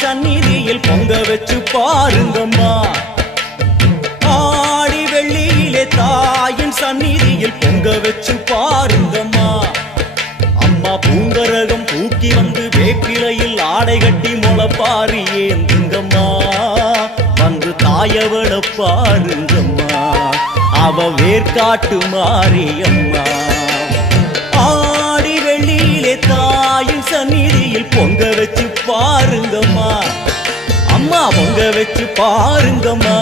சந்நிதியில் பொங்க வச்சு பாருங்கம்மா. ஆடி வெள்ளியிலே தாயின் சந்நிதியில் பொங்க வச்சு பாருங்கம்மா. அம்மா பூங்கரகம் தூக்கி வந்து வேப்பிலையில் ஆடை கட்டி முளைப்பாரி ஏந்துங்கம்மா. வந்து தாயவள பாருங்கம்மா, அவ வேர்காட்டு மாரியம்மா. ஆடி வெள்ளியிலே தாயின் சந்நிதியில் பொங்க வச்சு பாருங்கம்மா. அம்மா பொங்க வச்சு பாருங்கம்மா.